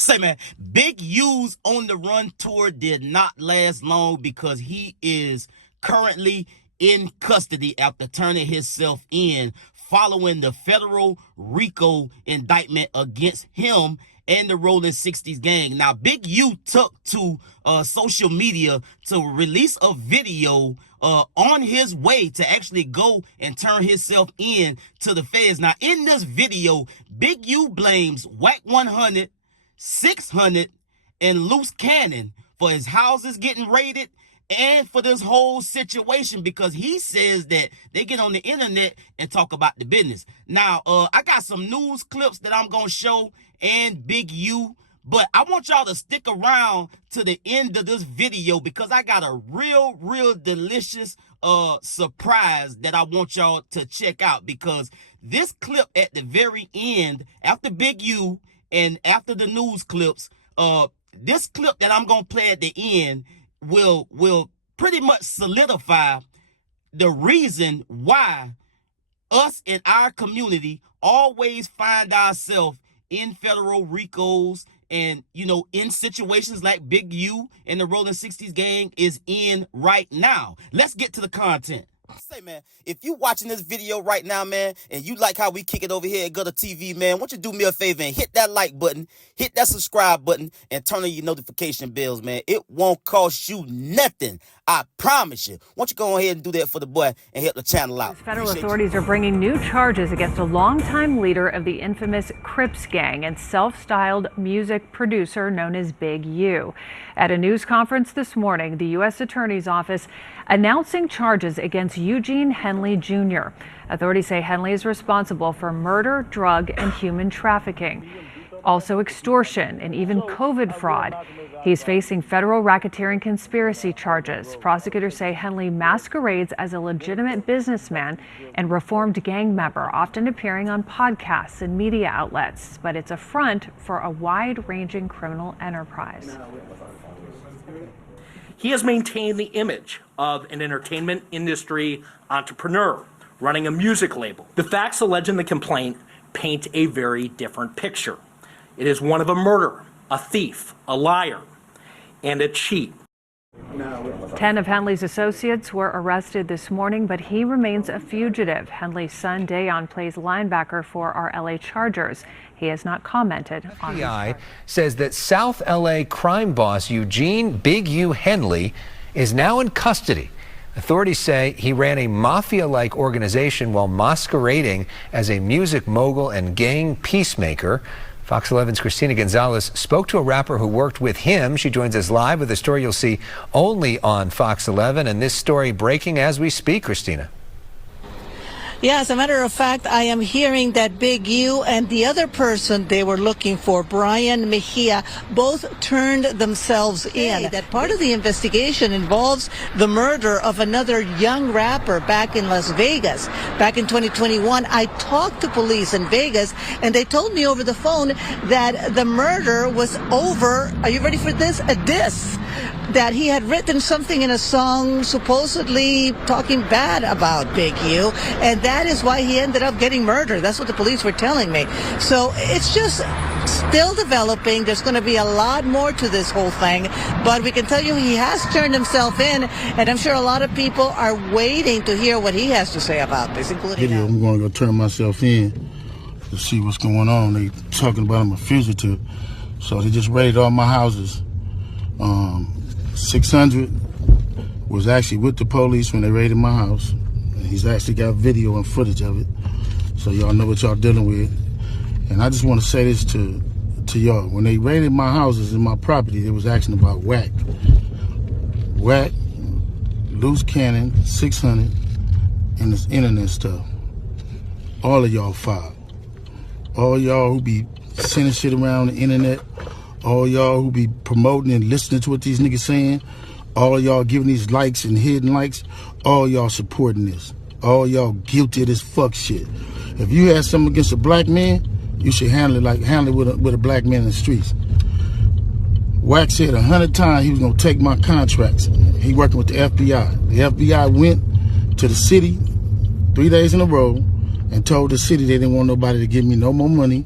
Say, man, Big U's On the Run tour did not last long because he is currently in custody after turning himself in following the federal RICO indictment against him and the Rolling 60s gang. Now, Big U took to social media to release a video on his way to actually go and turn himself in to the feds. Now, in this video, Big U blames Wack 100, 600, and Luce Cannon for his houses getting raided and for this whole situation because he says that they get on the internet and talk about the business. Now, I got some news clips that I'm going to show and Big U, but I want y'all to stick around to the end of this video because I got a real delicious surprise that I want y'all to check out, because this clip at the very end, after Big U and after the news clips, this clip that I'm going to play at the end will pretty much solidify the reason why us in our community always find ourselves in federal RICOs and, you know, in situations like Big U and the Rolling 60s gang is in right now. Let's get to the content. Say, man, if you watching this video right now, man, and you like how we kick it over here at GuddaTV, man, why don't you do me a favor and hit that like button, hit that subscribe button, and turn on your notification bells, man. It won't cost you nothing. I promise you. Why don't you go ahead and do that for the boy and help the channel out. Federal authorities are bringing new charges against a longtime leader of the infamous Crips gang and self-styled music producer known as Big U. At a news conference this morning, the U.S. Attorney's Office announcing charges against Eugene Henley Jr. Authorities say Henley is responsible for murder, drug, and human trafficking, also extortion and even COVID fraud. He's facing federal racketeering conspiracy charges. Prosecutors say Henley masquerades as a legitimate businessman and reformed gang member, often appearing on podcasts and media outlets, but it's a front for a wide-ranging criminal enterprise. He has maintained the image of an entertainment industry entrepreneur running a music label. The facts alleged in the complaint paint a very different picture. It is one of a murderer, a thief, a liar, and a cheat. 10 of Henley's associates were arrested this morning, but he remains a fugitive. Henley's son, Dayon, plays linebacker for our LA Chargers. He has not commented on this. FBI says that South LA crime boss Eugene Big U Henley is now in custody. Authorities say he ran a mafia-like organization while masquerading as a music mogul and gang peacemaker. Fox 11's Christina Gonzalez spoke to a rapper who worked with him. She joins us live with a story you'll see only on Fox 11, and this story breaking as we speak, Christina. Yeah, as a matter of fact, I am hearing that Big U and the other person they were looking for, Brian Mejia, both turned themselves in. That part of the investigation involves the murder of another young rapper back in Las Vegas. Back in 2021, I talked to police in Vegas, and they told me over the phone that the murder was over, are you ready for this? A diss. That he had written something in a song supposedly talking bad about Big U, and that is why he ended up getting murdered. That's what the police were telling me. So it's just still developing. There's going to be a lot more to this whole thing, but we can tell you he has turned himself in, and I'm sure a lot of people are waiting to hear what he has to say about this, including now. I'm going to go turn myself in to see what's going on. They talking about I'm a fugitive, so they just raided all my houses. 600 was actually with the police when they raided my house. And he's actually got video and footage of it, so y'all know what y'all dealing with. And I just want to say this to y'all. When they raided my houses and my property, they was asking about Wack, Luce Cannon, 600, and this internet stuff. All of y'all filed. All y'all who be sending shit around the internet, all y'all who be promoting and listening to what these niggas saying, all y'all giving these likes and hidden likes, all y'all supporting this. All y'all guilty of this fuck shit. If you had something against a black man, you should handle it with a black man in the streets. Wack said 100 times he was gonna take my contracts. He working with the FBI. The FBI went to the city 3 days in a row and told the city they didn't want nobody to give me no more money.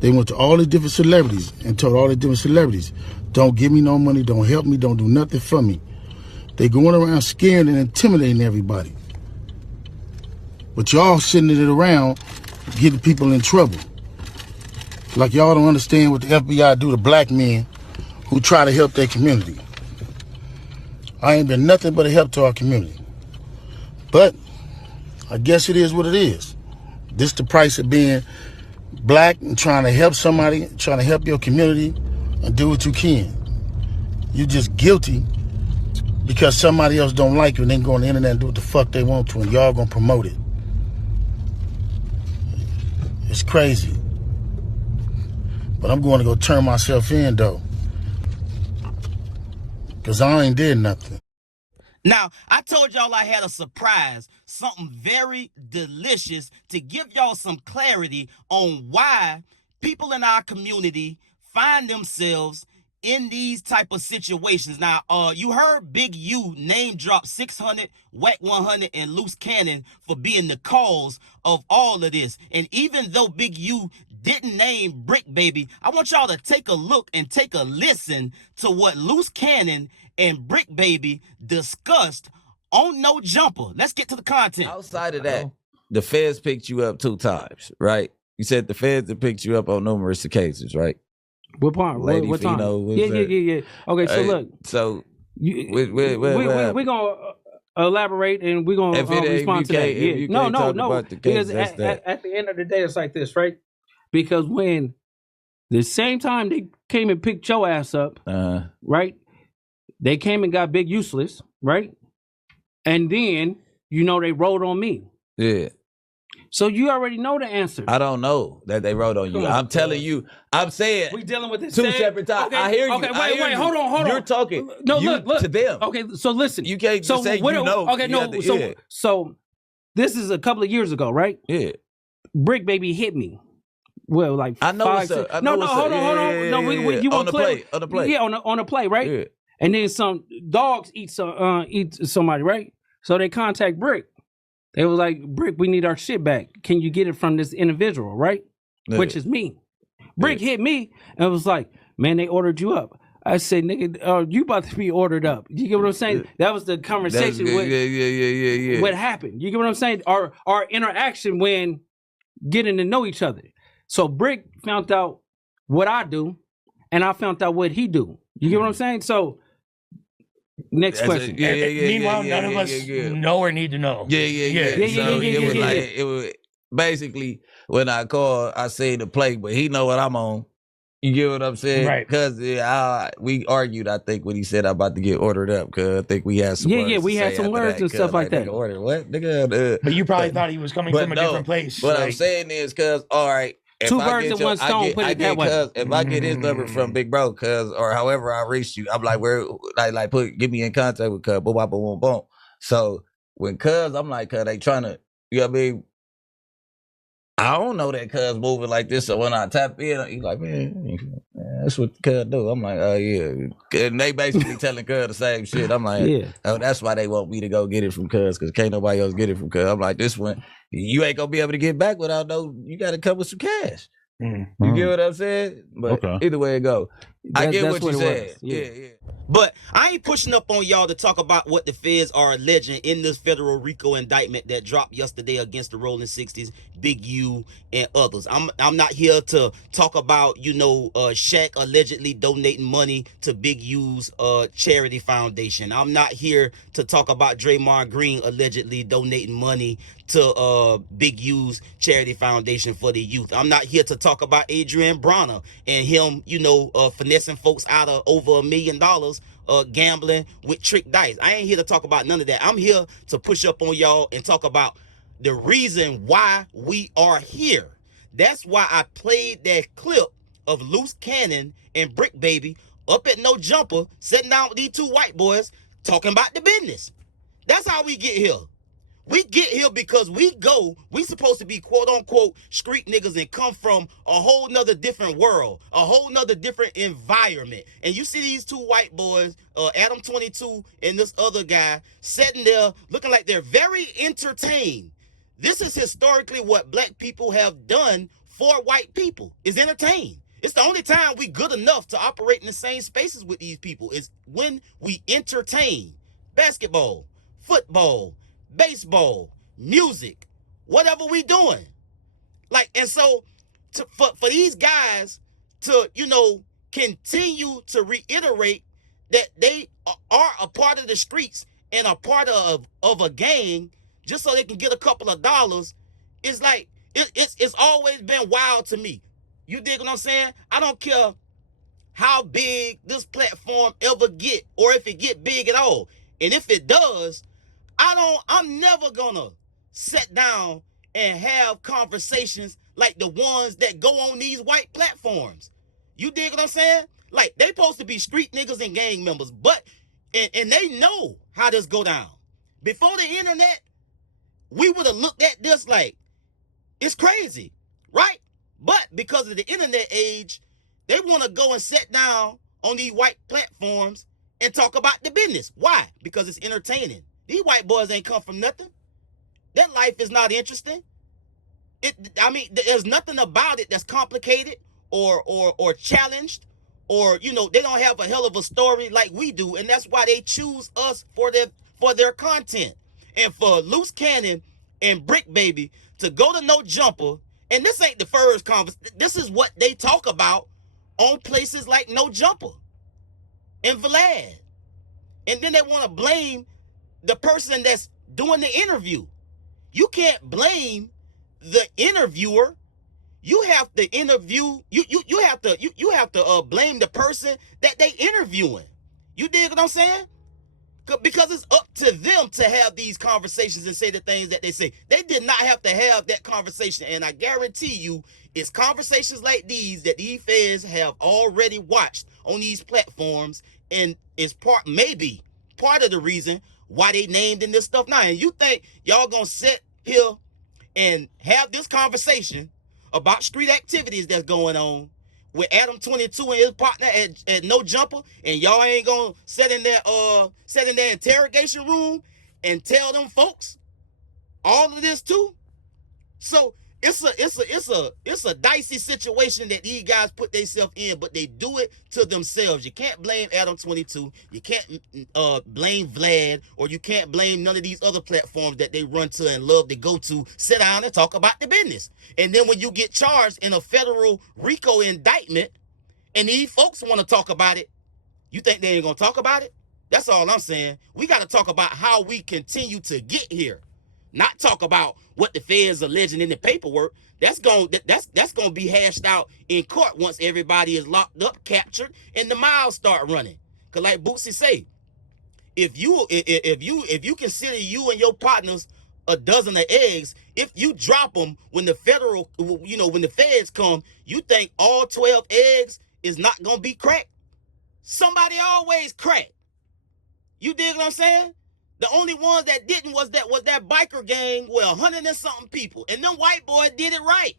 They went to all the different celebrities and told all the different celebrities, don't give me no money, don't help me, don't do nothing for me. They going around scaring and intimidating everybody. But y'all sitting it around getting people in trouble. Like y'all don't understand what the FBI do to black men who try to help their community. I ain't been nothing but a help to our community. But I guess it is what it is. This the price of being black and trying to help somebody, trying to help your community and do what you can. You just guilty because somebody else don't like you and then go on the internet and do what the fuck they want to and y'all gonna promote it. It's crazy. But I'm going to go turn myself in though. Cause I ain't did nothing. Now, I told y'all I had a surprise, something very delicious to give y'all some clarity on why people in our community find themselves in these type of situations. Now, you heard Big U name drop 600, Wack 100, and Luce Cannon for being the cause of all of this. And even though Big U didn't name Brick Baby, I want y'all to take a look and take a listen to what Luce Cannon and Brick Baby discussed on No Jumper. Let's get to the content. Outside of that, the feds picked you up 2 times, right? You said the feds have picked you up on numerous occasions, right? What part? What time? Yeah. Okay, so look. So we're gonna elaborate and we're gonna respond to that. Yeah. No. Because at the end of the day, it's like this, right? Because when the same time they came and picked your ass up, right? They came and got Big Useless, right? And then they rolled on me. Yeah. So you already know the answer. I don't know that they wrote on you. I'm telling you. I'm saying we dealing with this 2 separate times. Okay, I hear you. Okay, wait. Hold on. You're talking. No, look to them. Okay, so listen. You can't just say Okay, no. So this is a couple of years ago, right? Yeah. Brick Baby hit me. Well, like I know 5, 6. Hold on. No, you on want the play. Yeah, on the play, right? Yeah. And then some dogs eat somebody, right? So they contact Brick. They was like, Brick, we need our shit back. Can you get it from this individual, right? Yeah. Which is me. Brick hit me and was like, man, they ordered you up. I said, nigga, you about to be ordered up. You get what I'm saying? That was the conversation. Yeah. What happened? You get what I'm saying? Our interaction when getting to know each other. So Brick found out what I do, and I found out what he do. You get what I'm saying? So next question. Meanwhile, none of us know or need to know. Yeah. It was basically when I called, I say the play, but he know what I'm on. You get what I'm saying? Right. Because we argued, I think, when he said I'm about to get ordered up, because I think we had some words. Yeah, we had some words and stuff like that. Order what? Nigga, but you probably thought he was coming from a different place. What I'm saying is, because, all right, two birds in one stone, put it that way. If I get his number from Big Bro, cuz, or however I reach you, I'm like, get me in contact with cuz, boom. So when cuz, I'm like, cuz, they trying to, you know what I mean? I don't know that cuz moving like this, so when I tap in, he's like, man, that's what cuz do. I'm like, oh yeah. And they basically telling cuz the same shit. I'm like, oh, that's why they want me to go get it from cuz, because can't nobody else get it from cuz. I'm like, this one, you ain't gonna be able to get back without you gotta come with some cash. Mm-hmm. You get what I'm saying? But either way it go. I get what you said. Yeah. But I ain't pushing up on y'all to talk about what the feds are alleging in this federal RICO indictment that dropped yesterday against the Rolling 60s, Big U, and others. I'm not here to talk about, Shaq allegedly donating money to Big U's charity foundation. I'm not here to talk about Draymond Green allegedly donating money to Big U's charity foundation for the youth. I'm not here to talk about Adrian Bronner and him, finessing folks out of over $1 million gambling with trick dice. I ain't here to talk about none of that. I'm here to push up on y'all and talk about the reason why we are here. That's why I played that clip of Luce Cannon and Brick Baby up at No Jumper, sitting down with these 2 white boys talking about the business. That's how we get here. We get here because we supposed to be quote unquote street niggas and come from a whole nother different world, a whole nother different environment. And you see these 2 white boys, Adam 22 and this other guy, sitting there looking like they're very entertained. This is historically what black people have done for white people, is entertain. It's the only time we good enough to operate in the same spaces with these people is when we entertain. Basketball, football, baseball, music, whatever we doing. Like, and so for these guys to, you know, continue to reiterate that they are a part of the streets and a part of a gang just so they can get a couple of dollars, is like, it's always been wild to me. You dig what I'm saying? I don't care how big this platform ever get, or if it get big at all. And if it does, I'm never gonna sit down and have conversations like the ones that go on these white platforms. You dig what I'm saying? Like, they supposed to be street niggas and gang members, but and they know how this go down. Before the internet, we would have looked at this like, it's crazy, right? But because of the internet age, they want to go and sit down on these white platforms and talk about the business. Why? Because it's entertaining. These white boys ain't come from nothing. Their life is not interesting. I mean, there's nothing about it that's complicated or challenged, or, you know, they don't have a hell of a story like we do, and that's why they choose us for their content. And for Luce Cannon and Brick Baby to go to No Jumper, and this ain't the first conversation. This is what they talk about on places like No Jumper and Vlad. And then they want to blame the person that's doing the interview. You can't blame the interviewer. You have to interview. You have to blame the person that they interviewing. You dig what I'm saying? Because it's up to them to have these conversations and say the things that they say. They did not have to have that conversation. And I guarantee you, it's conversations like these that these feds have already watched on these platforms, and it's maybe part of the reason why they named in this stuff now. And you think y'all gonna sit here and have this conversation about street activities that's going on with Adam 22 and his partner at No Jumper, and y'all ain't gonna sit in their interrogation room and tell them folks all of this too? So it's a dicey situation that these guys put themselves in, but they do it to themselves. You can't blame Adam 22. You can't blame Vlad, or you can't blame none of these other platforms that they run to and love to go to, sit down and talk about the business. And then when you get charged in a federal RICO indictment and these folks want to talk about it, you think they ain't gonna talk about it? That's all I'm saying. We got to talk about how we continue to get here. Not talk about what the feds are alleging in the paperwork. That's gonna be hashed out in court once everybody is locked up, captured, and the miles start running. Cause like Bootsy say, if you consider you and your partners a dozen of eggs, if you drop them when the when the feds come, you think all 12 eggs is not gonna be cracked? Somebody always crack. You dig what I'm saying? The only ones that didn't was that biker gang with 100 and something people. And them white boys did it right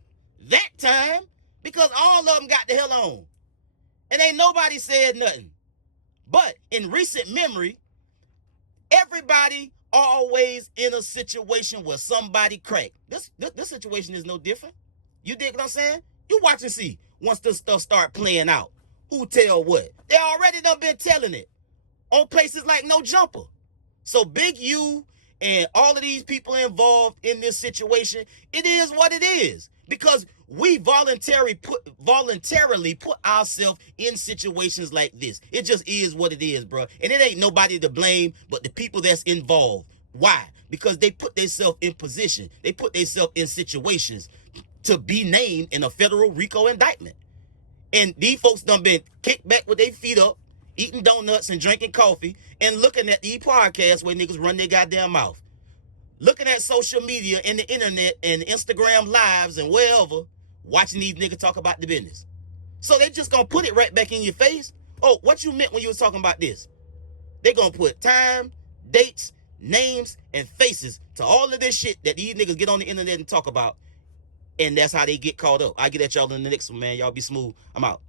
that time, because all of them got the hell on. And ain't nobody said nothing. But in recent memory, everybody always in a situation where somebody cracked. This situation is no different. You dig what I'm saying? You watch and see once this stuff start playing out. Who tell what? They already done been telling it on places like No Jumper. So Big U and all of these people involved in this situation, it is what it is. Because we voluntarily put ourselves in situations like this. It just is what it is, bro. And it ain't nobody to blame but the people that's involved. Why? Because they put themselves in position. They put themselves in situations to be named in a federal RICO indictment. And these folks done been kicked back with their feet up, eating donuts and drinking coffee, and looking at these podcasts where niggas run their goddamn mouth. Looking at social media and the internet and Instagram lives and wherever, watching these niggas talk about the business. So they just gonna put it right back in your face. Oh, what you meant when you was talking about this? They gonna put time, dates, names, and faces to all of this shit that these niggas get on the internet and talk about. And that's how they get caught up. I get at y'all in the next one, man. Y'all be smooth. I'm out.